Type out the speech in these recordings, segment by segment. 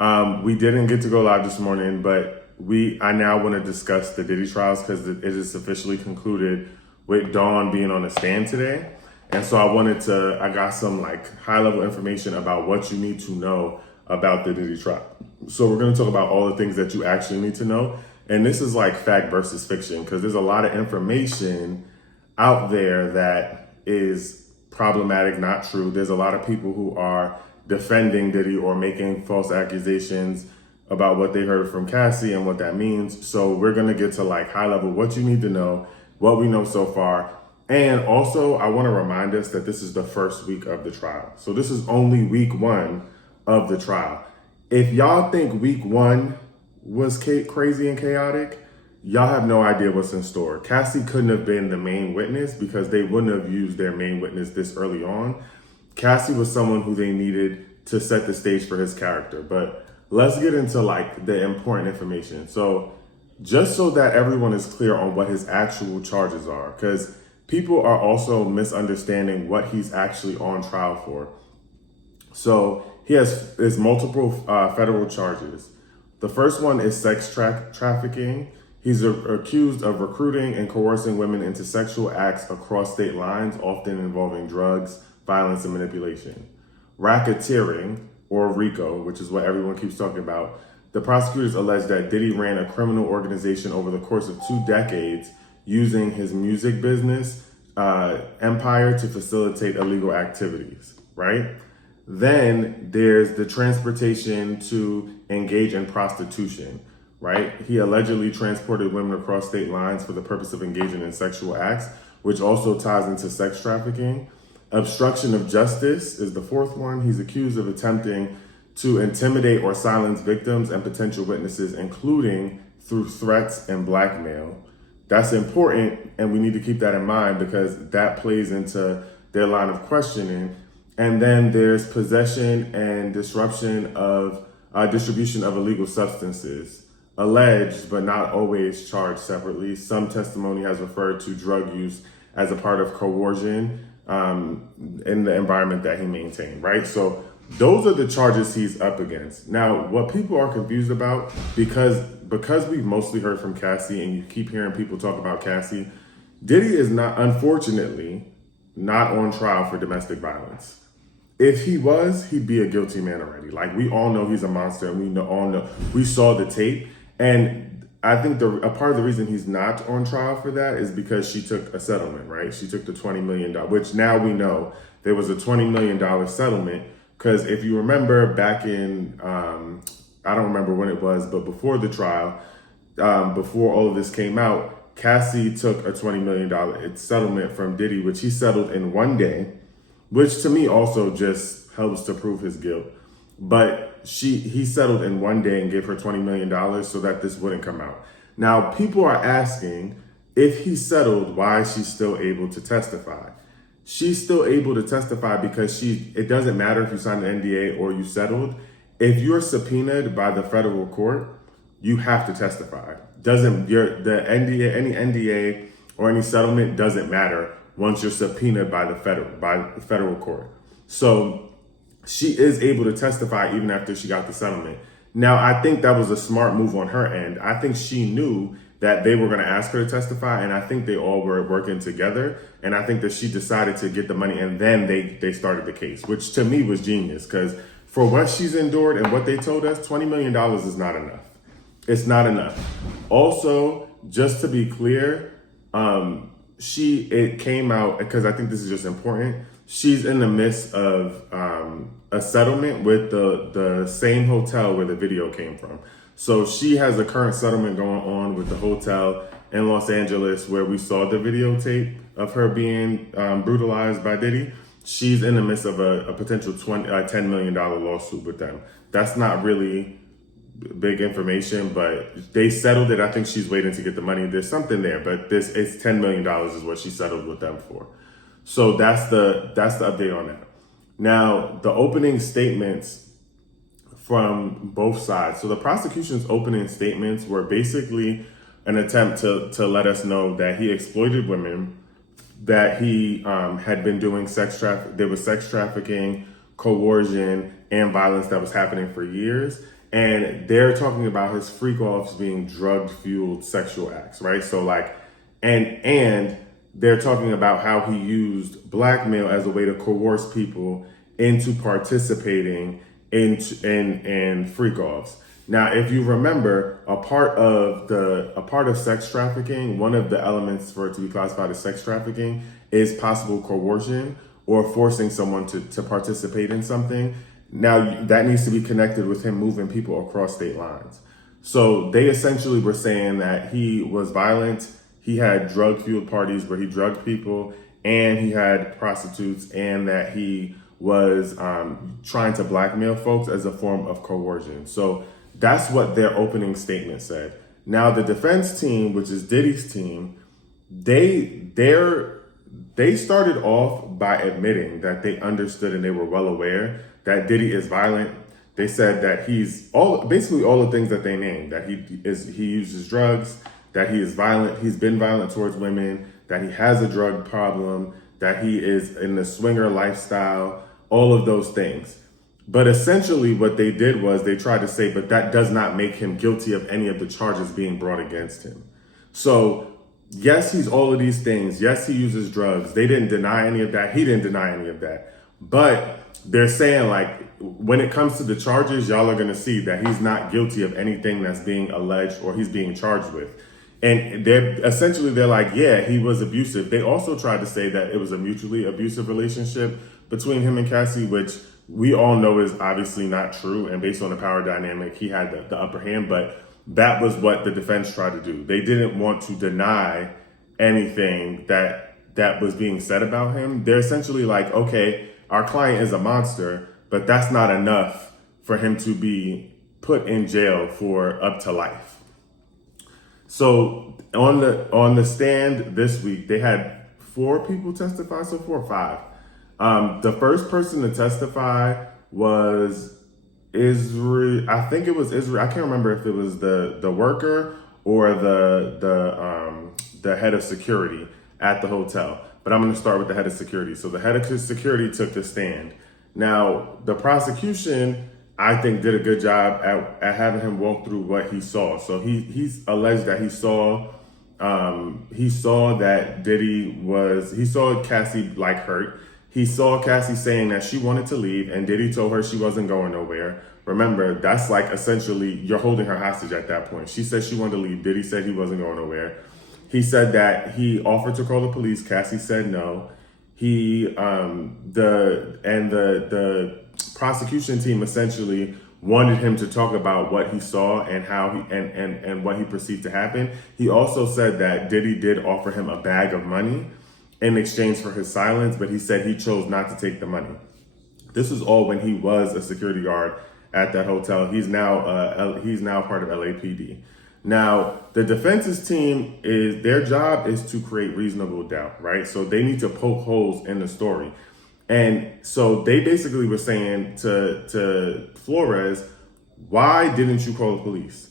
We didn't get to go live this morning, but I now want to discuss the Diddy trials because it is officially concluded with Dawn being on the stand today. And so I got some high level information about what you need to know about the Diddy trial. So we're going to talk about all the things that you actually need to know. And this is like fact versus fiction because there's a lot of information out there that is problematic, not true. There's a lot of people who are defending Diddy or making false accusations about what they heard from Cassie and what that means. So we're going to get to high level, what you need to know, what we know so far. And also I want to remind us that this is the first week of the trial. So this is only week one of the trial. If y'all think week one was crazy and chaotic, y'all have no idea what's in store. Cassie couldn't have been the main witness because they wouldn't have used their main witness this early on. Cassie was someone who they needed to set the stage for his character. But let's get into the important information. So just so that everyone is clear on what his actual charges are, because people are also misunderstanding what he's actually on trial for. So he has multiple federal charges. The first one is sex trafficking. He's accused of recruiting and coercing women into sexual acts across state lines, often involving drugs, violence, and manipulation. Racketeering, or RICO, which is what everyone keeps talking about. The prosecutors allege that Diddy ran a criminal organization over the course of 2 decades using his music business empire to facilitate illegal activities, right? Then there's the transportation to engage in prostitution, right? He allegedly transported women across state lines for the purpose of engaging in sexual acts, which also ties into sex trafficking. Obstruction of justice is the fourth one. He's accused of attempting to intimidate or silence victims and potential witnesses, including through threats and blackmail. That's important, and we need to keep that in mind because that plays into their line of questioning. And then there's possession and distribution of illegal substances, alleged but not always charged separately. Some testimony has referred to drug use as a part of coercion in the environment that he maintained, right? So those are the charges he's up against. Now, what people are confused about, because we've mostly heard from Cassie and you keep hearing people talk about Cassie, Diddy is unfortunately not on trial for domestic violence. If he was, he'd be a guilty man already. We all know he's a monster, and we saw the tape. And I think a part of the reason he's not on trial for that is because she took a settlement, right? She took the $20 million, which now we know there was a $20 million settlement. Because if you remember back in, I don't remember when it was, but before the trial, before all of this came out, Cassie took a $20 million settlement from Diddy, which he settled in one day, which to me also just helps to prove his guilt. But he settled in one day and gave her $20 million so that this wouldn't come out. Now, people are asking, if he settled, why is she still able to testify? She's still able to testify because it doesn't matter if you signed an NDA or you settled. If you're subpoenaed by the federal court, you have to testify. The NDA, any NDA or any settlement doesn't matter once you're subpoenaed by the federal court. So she is able to testify even after she got the settlement. Now, I think that was a smart move on her end. I think she knew that they were going to ask her to testify, and I think they all were working together. And I think that she decided to get the money, and then they started the case, which to me was genius, because for what she's endured and what they told us, $20 million is not enough. It's not enough. Also, just to be clear, it came out, because I think this is just important, she's in the midst of a settlement with the same hotel where the video came from. So she has a current settlement going on with the hotel in Los Angeles where we saw the videotape of her being brutalized by Diddy. She's in the midst of a potential $10 million lawsuit with them. That's not really big information, but they settled it. I think she's waiting to get the money. There's something there, but it's $10 million is what she settled with them for. So that's the update on that. Now, the opening statements from both sides. So the prosecution's opening statements were basically an attempt to let us know that he exploited women, that he had been doing there was sex trafficking, coercion, and violence that was happening for years. And they're talking about his freak offs being drug fueled sexual acts, right? So like, and they're talking about how he used blackmail as a way to coerce people into participating in freak offs. Now, if you remember, a part of sex trafficking, one of the elements for it to be classified as sex trafficking is possible coercion or forcing someone to participate in something. Now, that needs to be connected with him moving people across state lines. So they essentially were saying that he was violent, he had drug-fueled parties where he drugged people, and he had prostitutes, and that he was trying to blackmail folks as a form of coercion. So that's what their opening statement said. Now, the defense team, which is Diddy's team, they started off by admitting that they understood and they were well aware that Diddy is violent. They said that he's basically all the things that they named, that he uses drugs, that he is violent, he's been violent towards women, that he has a drug problem, that he is in the swinger lifestyle, all of those things. But essentially what they did was they tried to say, but that does not make him guilty of any of the charges being brought against him. So yes, he's all of these things. Yes, he uses drugs. They didn't deny any of that. He didn't deny any of that. But they're saying, like, when it comes to the charges, y'all are going to see that he's not guilty of anything that's being alleged or he's being charged with. And they're like, yeah, he was abusive. They also tried to say that it was a mutually abusive relationship between him and Cassie, which we all know is obviously not true. And based on the power dynamic, he had the upper hand. But that was what the defense tried to do. They didn't want to deny anything that was being said about him. They're essentially like, okay, our client is a monster, but that's not enough for him to be put in jail for up to life. So on the stand this week, they had 4 people testify, so 4 or 5. The first person to testify was Israel. I think it was Israel. I can't remember if it was the worker or the head of security at the hotel. But I'm going to start with the head of security. So the head of security took the stand. Now, the prosecution, I think, did a good job at having him walk through what he saw. So he's alleged that he saw that he saw Cassie like hurt. He saw Cassie saying that she wanted to leave and Diddy told her she wasn't going nowhere. Remember, that's like essentially you're holding her hostage at that point. She said she wanted to leave. Diddy said he wasn't going nowhere. He said that he offered to call the police. Cassie said no. The prosecution team essentially wanted him to talk about what he saw and how and what he perceived to happen. He also said that Diddy did offer him a bag of money in exchange for his silence, but he said he chose not to take the money. This is all when he was a security guard at that hotel. He's now part of LAPD. Now, the defense's team their job is to create reasonable doubt, right? So they need to poke holes in the story. And so they basically were saying to Flores, why didn't you call the police?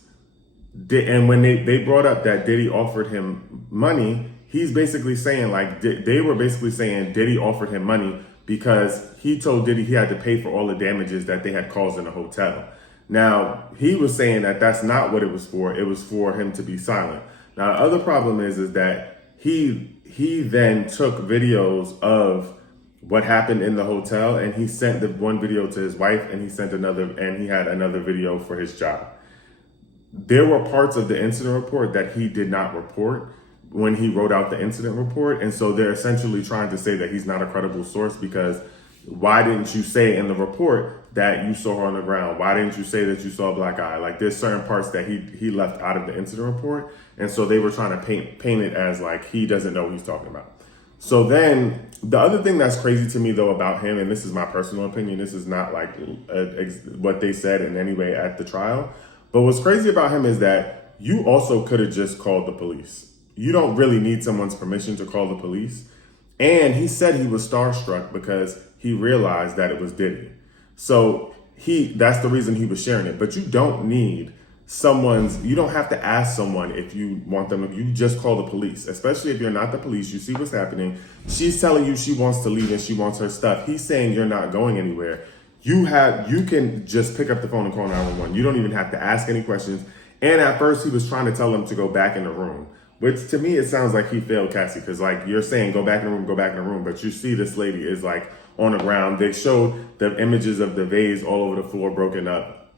And when they brought up that Diddy offered him money, he's basically saying, like, they were basically saying Diddy offered him money because he told Diddy he had to pay for all the damages that they had caused in the hotel. Now, he was saying that that's not what it was for. It was for him to be silent. Now, the other problem is that he then took videos of what happened in the hotel and he sent the one video to his wife and he sent another, and he had another video for his job. There were parts of the incident report that he did not report when he wrote out the incident report. And so they're essentially trying to say that he's not a credible source because why didn't you say in the report that you saw her on the ground? Why didn't you say that you saw a black eye? Like, there's certain parts that he left out of the incident report. And so they were trying to paint it as like he doesn't know what he's talking about. So then the other thing that's crazy to me, though, about him, and this is my personal opinion, this is not like what they said in any way at the trial. But what's crazy about him is that you also could have just called the police. You don't really need someone's permission to call the police. And he said he was starstruck because he realized that it was Diddy. So that's the reason he was sharing it. But you don't need you don't have to ask someone if you want them. You just call the police, especially if you're not the police. You see what's happening. She's telling you she wants to leave and she wants her stuff. He's saying you're not going anywhere. you can just pick up the phone and call 911. You don't even have to ask any questions. And at first he was trying to tell them to go back in the room, which to me, it sounds like he failed Cassie. Cause like you're saying, go back in the room, go back in the room. But you see this lady is like on the ground. They showed the images of the vase all over the floor broken up.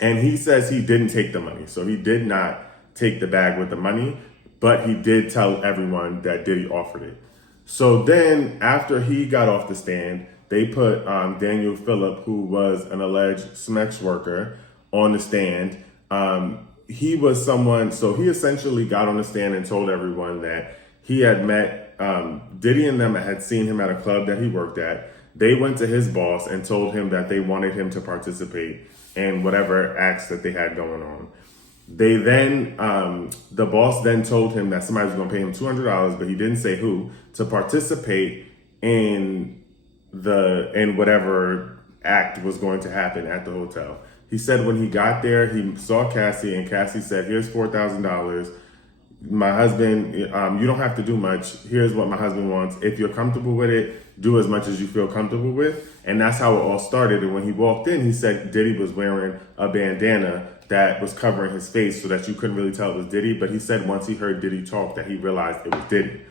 And he says he didn't take the money. So he did not take the bag with the money, but he did tell everyone that Diddy offered it. So then after he got off the stand, they put Daniel Phillip, who was an alleged SMEX worker, on the stand. He was someone, so he essentially got on the stand and told everyone that he had met Diddy and them had seen him at a club that he worked at. They went to his boss and told him that they wanted him to participate in whatever acts that they had going on. They then, the boss then told him that somebody was going to pay him $200, but he didn't say who, to participate in whatever act was going to happen at the hotel. He said when he got there, he saw Cassie, and Cassie said, here's $4,000. My husband, you don't have to do much. Here's what my husband wants. If you're comfortable with it, do as much as you feel comfortable with. And that's how it all started. And when he walked in, he said Diddy was wearing a bandana that was covering his face so that you couldn't really tell it was Diddy. But he said once he heard Diddy talk that he realized it was Diddy.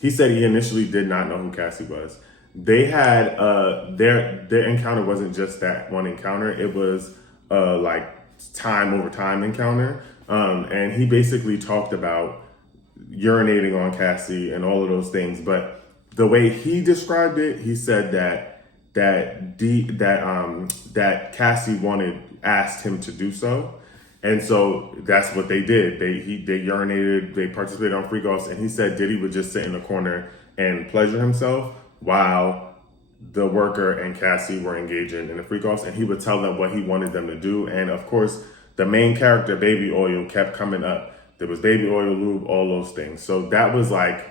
He said he initially did not know who Cassie was. They had, their encounter wasn't just that one encounter. It was like time over time encounter. And he basically talked about urinating on Cassie and all of those things. But the way he described it, he said that Cassie asked him to do so. And so that's what they did. They urinated, they participated on freak offs, and he said Diddy would just sit in the corner and pleasure himself while the worker and Cassie were engaging in the freak offs, and he would tell them what he wanted them to do. And of course, the main character, Baby Oil, kept coming up. There was Baby Oil, lube, all those things. So that was like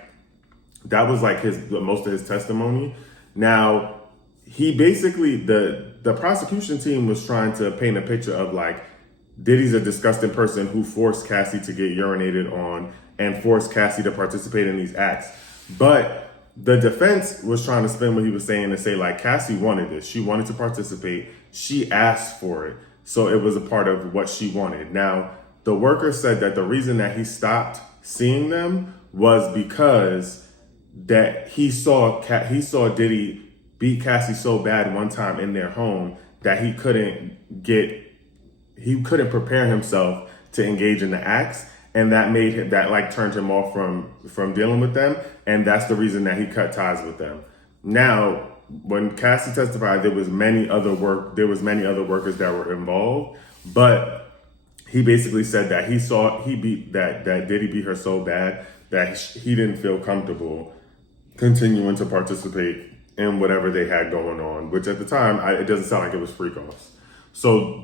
most of his testimony. Now, he basically, the prosecution team was trying to paint a picture of like, Diddy's a disgusting person who forced Cassie to get urinated on and forced Cassie to participate in these acts. But the defense was trying to spin what he was saying to say like, Cassie wanted this. She wanted to participate. She asked for it. So it was a part of what she wanted. Now, the worker said that the reason that he stopped seeing them was because that he saw Diddy beat Cassie so bad one time in their home that he couldn't prepare himself to engage in the acts, and that made him turned him off from dealing with them, and that's the reason that he cut ties with them. Now, when Cassie testified, there was many other workers that were involved, but he basically said that that Diddy beat her so bad that he didn't feel comfortable continuing to participate in whatever they had going on, which at the time, it doesn't sound like it was freak offs. So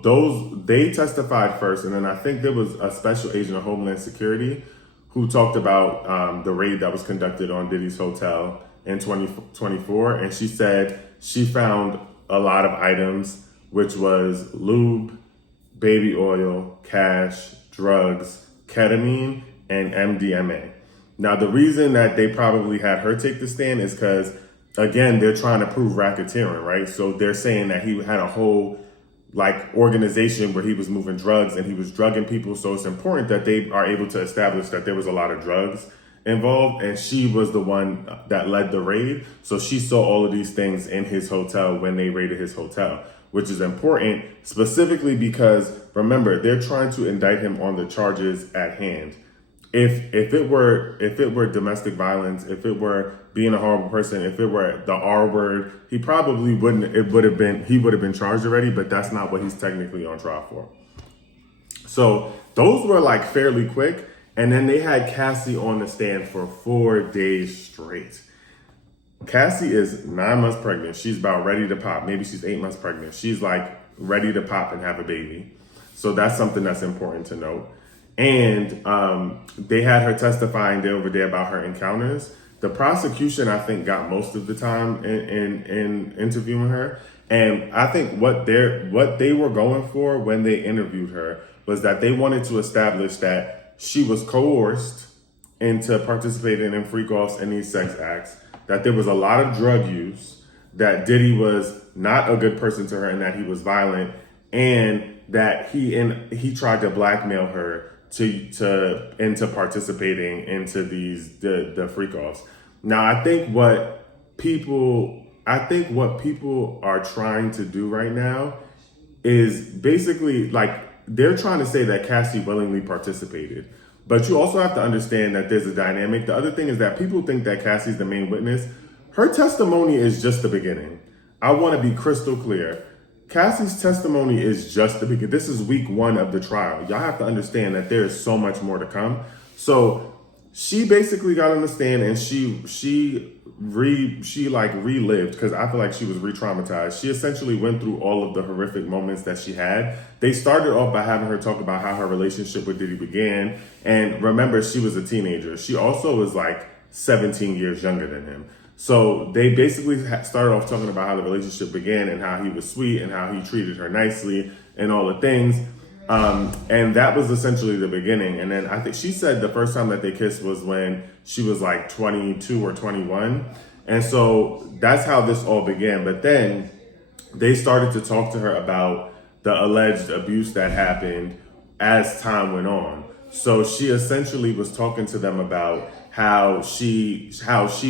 they testified first, and then I think there was a special agent of Homeland Security who talked about the raid that was conducted on Diddy's hotel in 2024, and she said she found a lot of items, which was lube, baby oil, cash, drugs, ketamine, and MDMA. Now, the reason that they probably had her take the stand is because, again, they're trying to prove racketeering, right? So they're saying that he had a whole organization where he was moving drugs and he was drugging people. So it's important that they are able to establish that there was a lot of drugs involved, and she was the one that led the raid. So she saw all of these things in his hotel when they raided his hotel, which is important specifically because, remember, they're trying to indict him on the charges at hand. If it were domestic violence, if it were being a horrible person, if it were the R word, he probably wouldn't. He would have been charged already, but that's not what he's technically on trial for. So those were fairly quick, and then they had Cassie on the stand for 4 days straight. Cassie is 9 months pregnant. She's about ready to pop. Maybe she's 8 months pregnant. She's ready to pop and have a baby. So that's something that's important to note. And they had her testifying over there about her encounters. The prosecution, I think, got most of the time in interviewing her. And I think what they were going for when they interviewed her was that they wanted to establish that she was coerced into participating in freak offs and these sex acts, that there was a lot of drug use, that Diddy was not a good person to her and that he was violent, and that he tried to blackmail her into participating into the freak offs. Now, I think what people are trying to do right now is basically like they're trying to say that Cassie willingly participated. But you also have to understand that there's a dynamic. The other thing is that people think that Cassie's the main witness. Her testimony is just the beginning. I want to be crystal clear. Cassie's testimony is just the beginning. This is week 1 of the trial. Y'all have to understand that there is so much more to come. So she basically got on the stand and she relived, because I feel like she was re-traumatized. She essentially went through all of the horrific moments that she had. They started off by having her talk about how her relationship with Diddy began. And remember, she was a teenager. She also was like 17 years younger than him. So they basically started off talking about how the relationship began and how he was sweet and how he treated her nicely and all the things. And that was essentially the beginning. And then I think she said the first time that they kissed was when she was like 22 or 21. And so that's how this all began. But then they started to talk to her about the alleged abuse that happened as time went on. So she essentially was talking to them about how she talked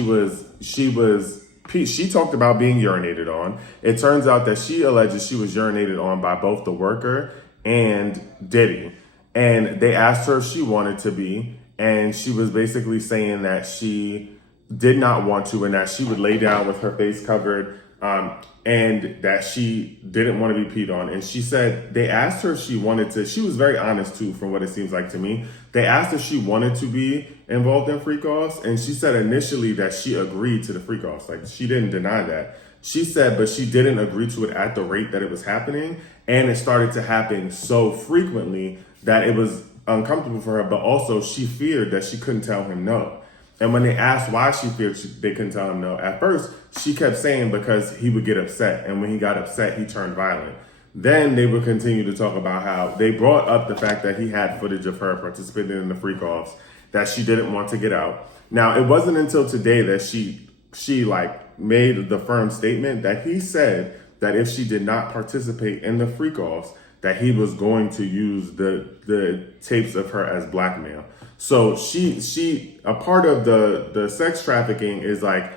about being urinated on. It turns out that she alleges she was urinated on by both the worker and Diddy. And they asked her if she wanted to be, and she was basically saying that she did not want to and that she would lay down with her face covered, and that she didn't want to be peed on. And she said they asked her if she wanted to. She was very honest too, from what it seems like to me. They asked if she wanted to be involved in freak offs, and she said initially that she agreed to the freak offs. Like, she didn't deny that. She said, but she didn't agree to it at the rate that it was happening, and it started to happen so frequently that it was uncomfortable for her. But also, she feared that she couldn't tell him no. And when they asked why she feared they couldn't tell him no, at first, she kept saying because he would get upset. And when he got upset, he turned violent. Then they would continue to talk about how they brought up the fact that he had footage of her participating in the freak offs that she didn't want to get out. Now, it wasn't until today that she made the firm statement that he said that if she did not participate in the freak offs, that he was going to use the tapes of her as blackmail. So a part of the sex trafficking is like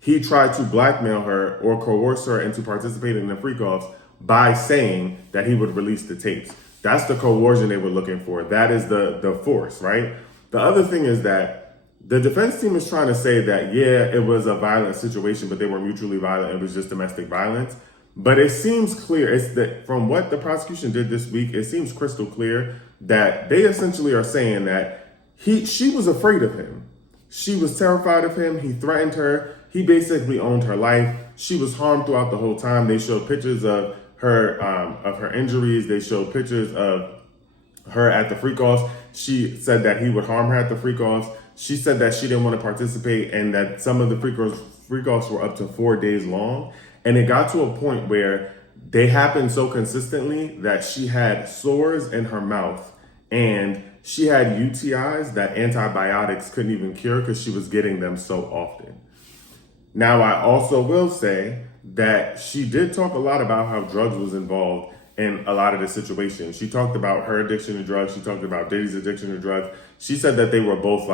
he tried to blackmail her or coerce her into participating in the freak offs by saying that he would release the tapes. That's the coercion they were looking for. That is the force, right? The other thing is that the defense team is trying to say that, yeah, it was a violent situation, but they were mutually violent. It was just domestic violence. But it seems clear, it's that from what the prosecution did this week, it seems crystal clear that they essentially are saying that she was afraid of him. She was terrified of him. He threatened her. He basically owned her life. She was harmed throughout the whole time. They showed pictures of her injuries. They showed pictures of her at the freak offs. She said that he would harm her at the freak offs. She said that she didn't want to participate and that some of the freak offs were up to 4 days long. And it got to a point where they happened so consistently that she had sores in her mouth and she had UTIs that antibiotics couldn't even cure because she was getting them so often. Now, I also will say that she did talk a lot about how drugs was involved in a lot of the situations. She talked about her addiction to drugs. She talked about Diddy's addiction to drugs. She said that they were both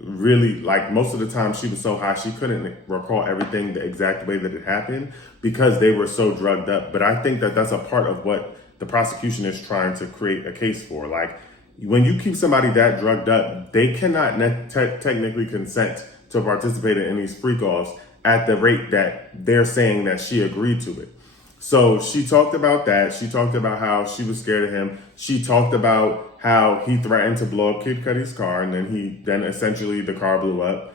really, most of the time she was so high, she couldn't recall everything the exact way that it happened because they were so drugged up. But I think that that's a part of what the prosecution is trying to create a case for. Like, when you keep somebody that drugged up, they cannot technically consent to participate in these freak offs at the rate that they're saying that she agreed to it. So she talked about that. She talked about how she was scared of him. She talked about how he threatened to blow up Kid Cudi's car, and then essentially the car blew up.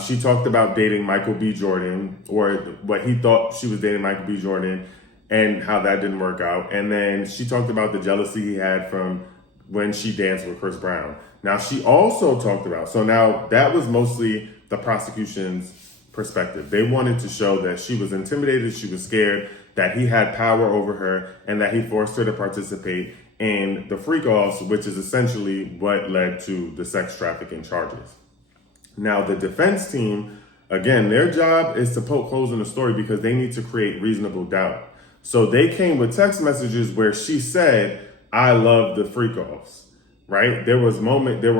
She talked about dating Michael B. Jordan, or what he thought she was dating Michael B. Jordan, and how that didn't work out. And then she talked about the jealousy he had from when she danced with Chris Brown. Now, she also talked about, so now that was mostly the prosecution's perspective. They wanted to show that she was intimidated, she was scared, that he had power over her, and that he forced her to participate in the freak offs, which is essentially what led to the sex trafficking charges. Now, the defense team Again, their job is to poke holes in the story because they need to create reasonable doubt. So they came with text messages where she said, "I love the freak offs." Right? There were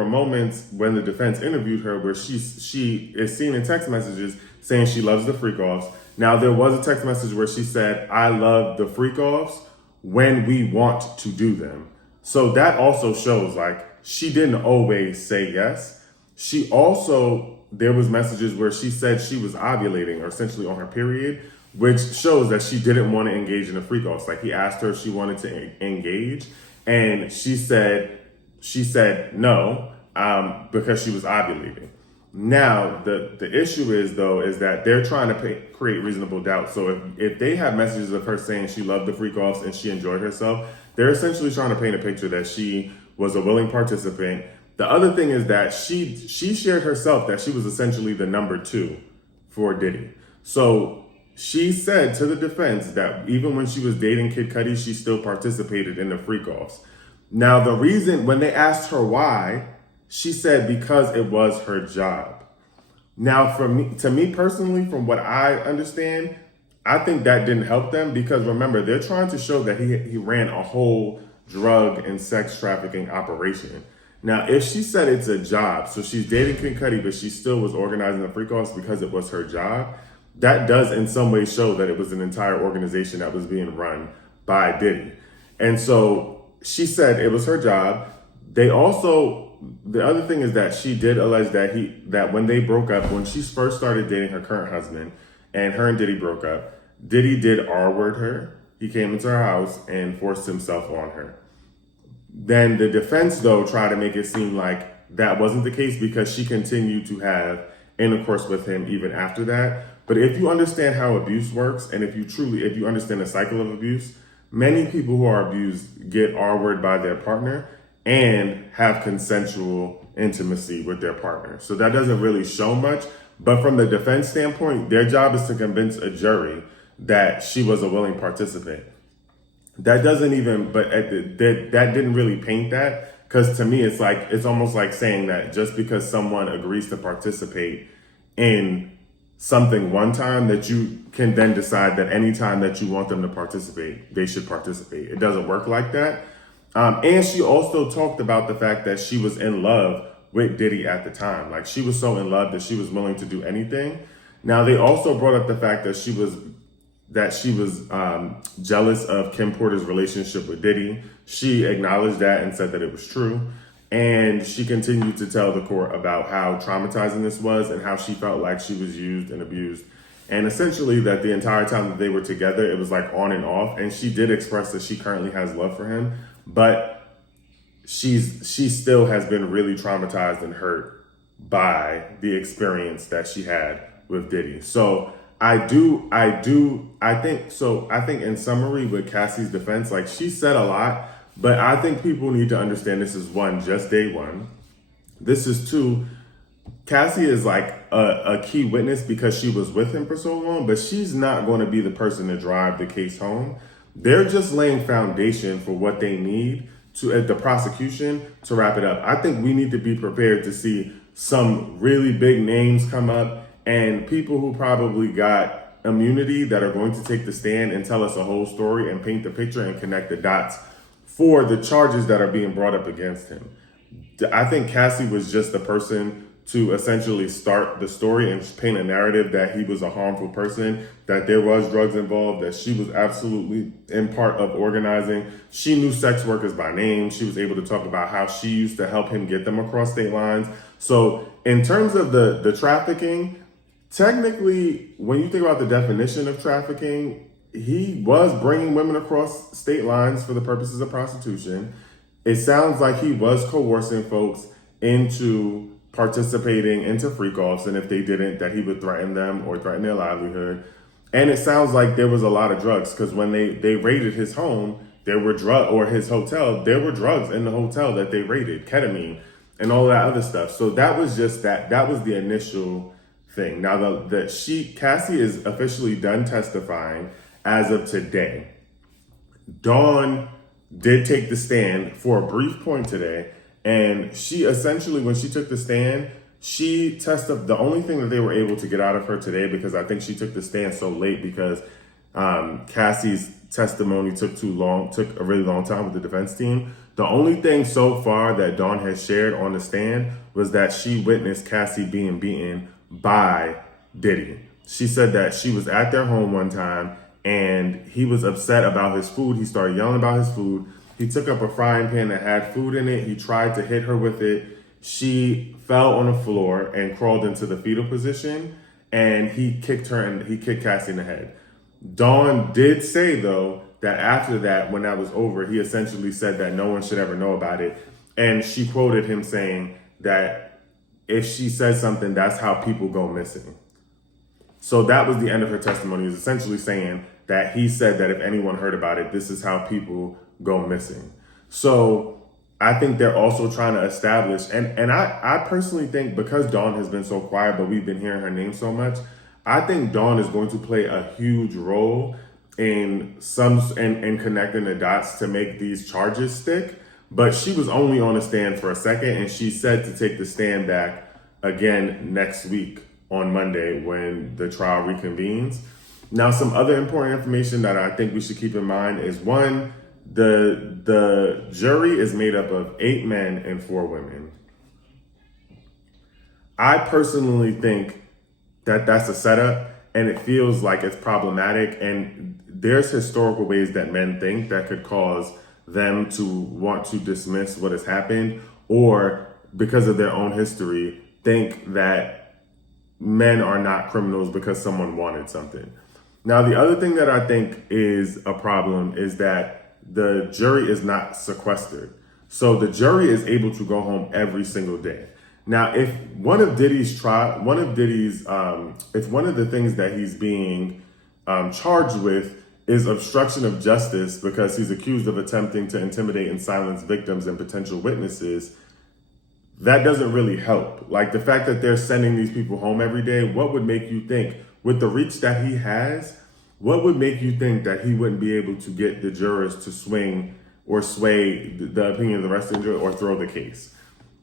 moments when the defense interviewed her where she is seen in text messages saying she loves the freak offs. Now there was a text message where she said, "I love the freak offs when we want to do them." So that also shows like she didn't always say yes. There was messages where she said she was ovulating or essentially on her period, which shows that she didn't want to engage in the freak offs. Like he asked her if she wanted to engage, and she said no, because she was ovulating. Now, the issue is that they're trying to create reasonable doubt. So if they have messages of her saying she loved the freak offs and she enjoyed herself, they're essentially trying to paint a picture that she was a willing participant. The other thing is that she shared herself that she was essentially the number 2 for Diddy. So she said to the defense that even when she was dating Kid Cudi, she still participated in the freak offs. Now, the reason when they asked her why, she said because it was her job. Now, to me personally, from what I understand, I think that didn't help them because remember, they're trying to show that he ran a whole drug and sex trafficking operation. Now, if she said it's a job, so she's dating Kid Cudi, but she still was organizing the freak offs because it was her job, that does in some way show that it was an entire organization that was being run by Diddy. And so she said it was her job. The other thing is that she did allege that when they broke up, when she first started dating her current husband and her and Diddy broke up, Diddy did R-word her. He came into her house and forced himself on her. Then the defense, though, tried to make it seem like that wasn't the case because she continued to have intercourse with him even after that. But if you understand how abuse works, and if you understand the cycle of abuse, many people who are abused get R-word by their partner and have consensual intimacy with their partner. So that doesn't really show much. But from the defense standpoint, their job is to convince a jury that she was a willing participant. That didn't really paint that, because to me, it's almost like saying that just because someone agrees to participate in something one time, that you can then decide that any time that you want them to participate, they should participate. It doesn't work like that. And she also talked about the fact that she was in love with Diddy at the time. Like she was so in love that she was willing to do anything. Now they also brought up the fact that she was jealous of Kim Porter's relationship with Diddy. She acknowledged that and said that it was true. And she continued to tell the court about how traumatizing this was and how she felt like she was used and abused. And essentially that the entire time that they were together, it was like on and off. And she did express that she currently has love for him, but she still has been really traumatized and hurt by the experience that she had with Diddy. So I think in summary with Cassie's defense, like she said a lot, but I think people need to understand this is one, just day one. This is two, Cassie is like a key witness because she was with him for so long, but she's not going to be the person to drive the case home. They're just laying foundation for what they need at the prosecution to wrap it up. I think we need to be prepared to see some really big names come up and people who probably got immunity that are going to take the stand and tell us a whole story and paint the picture and connect the dots for the charges that are being brought up against him. I think Cassie was just the person to essentially start the story and paint a narrative that he was a harmful person, that there was drugs involved, that she was absolutely in part of organizing. She knew sex workers by name. She was able to talk about how she used to help him get them across state lines. So in terms of the trafficking, technically, when you think about the definition of trafficking, he was bringing women across state lines for the purposes of prostitution. It sounds like he was coercing folks into participating into freak-offs, and if they didn't, that he would threaten them or threaten their livelihood. And it sounds like there was a lot of drugs, because when they raided his home, his hotel, there were drugs in the hotel that they raided, ketamine and all that other stuff. So that was just that was the initial thing. Now Cassie is officially done testifying as of today. Dawn did take the stand for a brief point today, and she essentially, when she took the stand, She tested, the only thing that they were able to get out of her today, because I think she took the stand so late because Cassie's testimony took a really long time with the defense team. The only thing so far that Dawn has shared on the stand was that she witnessed Cassie being beaten by Diddy. She said that she was at their home one time and he was upset about his food. He started yelling about his food. He took up a frying pan that had food in it. He tried to hit her with it. She fell on the floor and crawled into the fetal position, and he kicked her and he kicked Cassie in the head. Dawn did say, though, that after that, when that was over, he essentially said that no one should ever know about it. And she quoted him saying that if she says something, that's how people go missing. So that was the end of her testimony, is essentially saying that he said that if anyone heard about it, this is how people go missing. So I think they're also trying to establish, and I personally think because Dawn has been so quiet, but we've been hearing her name so much, I think Dawn is going to play a huge role in connecting the dots to make these charges stick. But she was only on the stand for a second, and she said to take the stand back again next week on Monday when the trial reconvenes. Now, some other important information that I think we should keep in mind is, one, the jury is made up of 8 men and 4 women. I personally think that that's a setup, and it feels like it's problematic, and there's historical ways that men think that could cause them to want to dismiss what has happened, or because of their own history, think that men are not criminals because someone wanted something. Now, the other thing that I think is a problem is that the jury is not sequestered. So the jury is able to go home every single day. Now, if one of the things that he's being charged with is obstruction of justice because he's accused of attempting to intimidate and silence victims and potential witnesses, that doesn't really help. Like, the fact that they're sending these people home every day, what would make you think, with the reach that he has, what would make you think that he wouldn't be able to get the jurors to swing or sway the opinion of the rest of the jury or throw the case?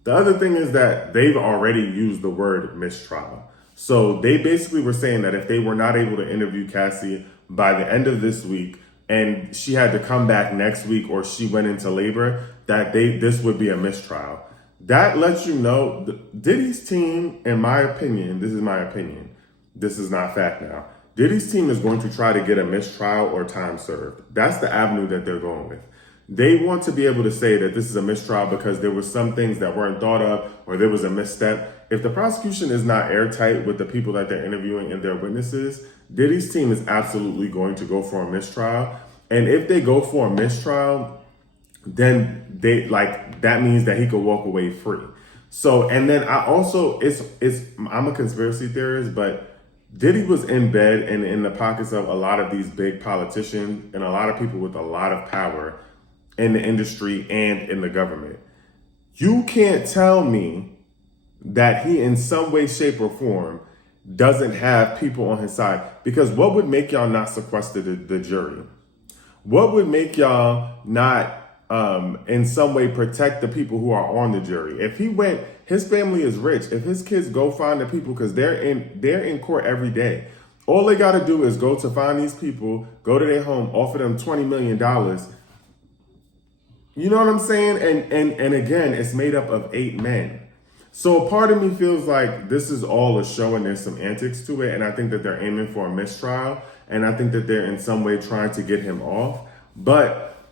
The other thing is that they've already used the word mistrial. So they basically were saying that if they were not able to interview Cassie by the end of this week and she had to come back next week or she went into labor, that this would be a mistrial. That lets you know Diddy's team, in my opinion, this is my opinion, this is not fact now, Diddy's team is going to try to get a mistrial or time served. That's the avenue that they're going with. They want to be able to say that this is a mistrial because there were some things that weren't thought of or there was a misstep. If the prosecution is not airtight with the people that they're interviewing and their witnesses, Diddy's team is absolutely going to go for a mistrial. And if they go for a mistrial, then that means that he could walk away free. So, and then I also, I'm a conspiracy theorist, but Diddy was in bed and in the pockets of a lot of these big politicians and a lot of people with a lot of power in the industry and in the government. You can't tell me that he in some way, shape, or form doesn't have people on his side, because what would make y'all not sequester the jury? What would make y'all not in some way protect the people who are on the jury? If he went, his family is rich. If his kids go find the people, because they're in court every day, all they got to do is go to find these people, go to their home, offer them $20 million. You know what I'm saying? And again, it's made up of 8 men. So part of me feels like this is all a show and there's some antics to it. And I think that they're aiming for a mistrial. And I think that they're in some way trying to get him off. But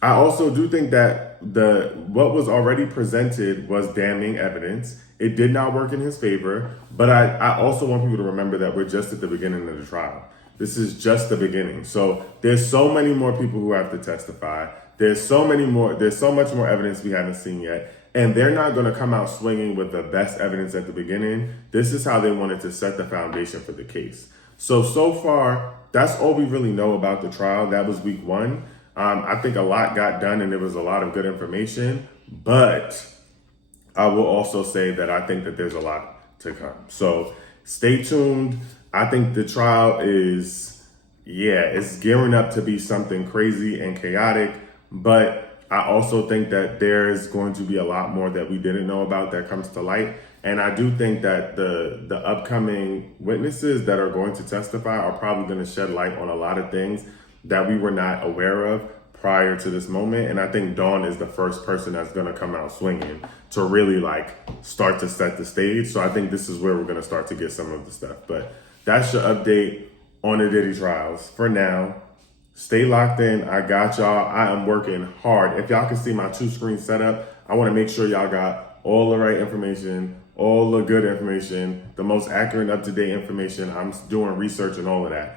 I also do think that what was already presented was damning evidence. It did not work in his favor. But I also want people to remember that we're just at the beginning of the trial. This is just the beginning. So there's so many more people who have to testify. There's so much more evidence we haven't seen yet. And they're not going to come out swinging with the best evidence at the beginning. This is how they wanted to set the foundation for the case. So far, that's all we really know about the trial. That was week 1. I think a lot got done and there was a lot of good information. But I will also say that I think that there's a lot to come. So stay tuned. I think the trial it's gearing up to be something crazy and chaotic. But I also think that there's going to be a lot more that we didn't know about that comes to light. And I do think that the upcoming witnesses that are going to testify are probably going to shed light on a lot of things that we were not aware of prior to this moment. And I think Dawn is the first person that's going to come out swinging to really like start to set the stage. So I think this is where we're going to start to get some of the stuff. But that's your update on the Diddy trials. For now, stay locked in. I got y'all. I am working hard. If y'all can see my 2-screen setup, I want to make sure y'all got all the right information, all the good information, the most accurate and up-to-date information. I'm doing research and all of that.